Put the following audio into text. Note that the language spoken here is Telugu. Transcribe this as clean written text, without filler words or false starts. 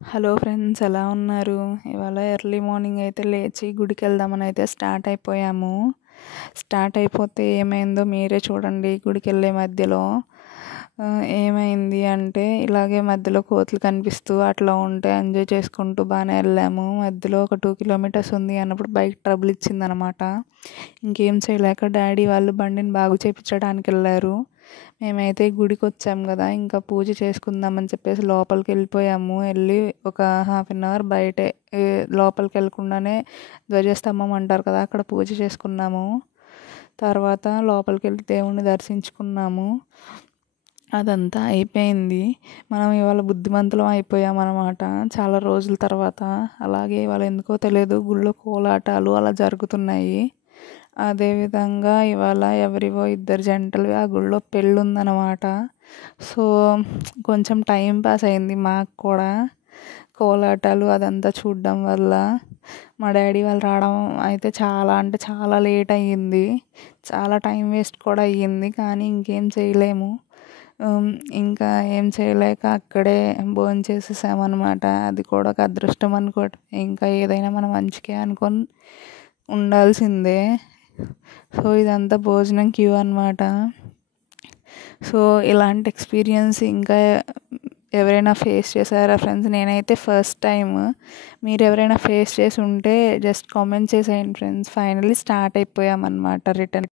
హలో ఫ్రెండ్స్, ఎలా ఉన్నారు? ఇవాళ ఎర్లీ మార్నింగ్ అయితే లేచి గుడికెళ్దామని అయితే స్టార్ట్ అయిపోయాము. స్టార్ట్ అయిపోతే ఏమైందో మీరే చూడండి. గుడికెళ్ళే మధ్యలో ఏమైంది అంటే, ఇలాగే మధ్యలో కోతులు కనిపిస్తూ అట్లా ఉంటే ఎంజాయ్ చేసుకుంటూ బాగానే వెళ్ళాము. మధ్యలో ఒక 2 కిలోమీటర్స్ ఉంది అన్నప్పుడు బైక్ ట్రబుల్ ఇచ్చిందనమాట. ఇంకేం చేయలేక డాడీ వాళ్ళు బండిని బాగు చేయించడానికి వెళ్ళారు. మేమైతే గుడికి వచ్చాము కదా, ఇంకా పూజ చేసుకుందామని చెప్పేసి లోపలికి వెళ్ళిపోయాము. వెళ్ళి ఒక హాఫ్ అన్ అవర్ బయటే, లోపలికి వెళ్ళకుండానే ధ్వజస్తంభం అంటారు కదా, అక్కడ పూజ చేసుకున్నాము. తర్వాత లోపలికి వెళ్ళి దేవుణ్ణి దర్శించుకున్నాము. అదంతా అయిపోయింది. మనం ఇవాళ బుద్ధిమంతులం అయిపోయామన్నమాట చాలా రోజుల తర్వాత. అలాగే ఇవాళ ఎందుకో తెలియదు గుళ్ళో కోలాటాలు అలా జరుగుతున్నాయి. అదేవిధంగా ఇవాళ ఎవరివో 2 జంటలు ఆ గుళ్ళో పెళ్ళి ఉందన్నమాట. సో కొంచెం టైం పాస్ అయింది మాకు కూడా కోలాటాలు అదంతా చూడడం వల్ల. మా డాడీ వాళ్ళు రావడం అయితే చాలా అంటే చాలా లేట్ అయ్యింది. చాలా టైం వేస్ట్ కూడా అయ్యింది, కానీ ఇంకేం చేయలేము. ఇంకా ఏం చేయలేక అక్కడే భోంచేసేసామన్నమాట. అది కూడా ఒక అదృష్టం అనుకోవటం. ఇంకా ఏదైనా మనం మంచికే అనుకొని ఉండాల్సిందే. సో ఇదంతా భోజనం క్యూ అనమాట. సో ఇలాంటి ఎక్స్పీరియన్స్ ఇంకా ఎవరైనా ఫేస్ చేశారా ఫ్రెండ్స్? నేనైతే ఫస్ట్ టైం. మీరు ఎవరైనా ఫేస్ చేసి ఉంటే జస్ట్ కామెంట్ చేసేయండి ఫ్రెండ్స్. ఫైనల్లీ స్టార్ట్ అయిపోయామన్నమాట రిటర్న్.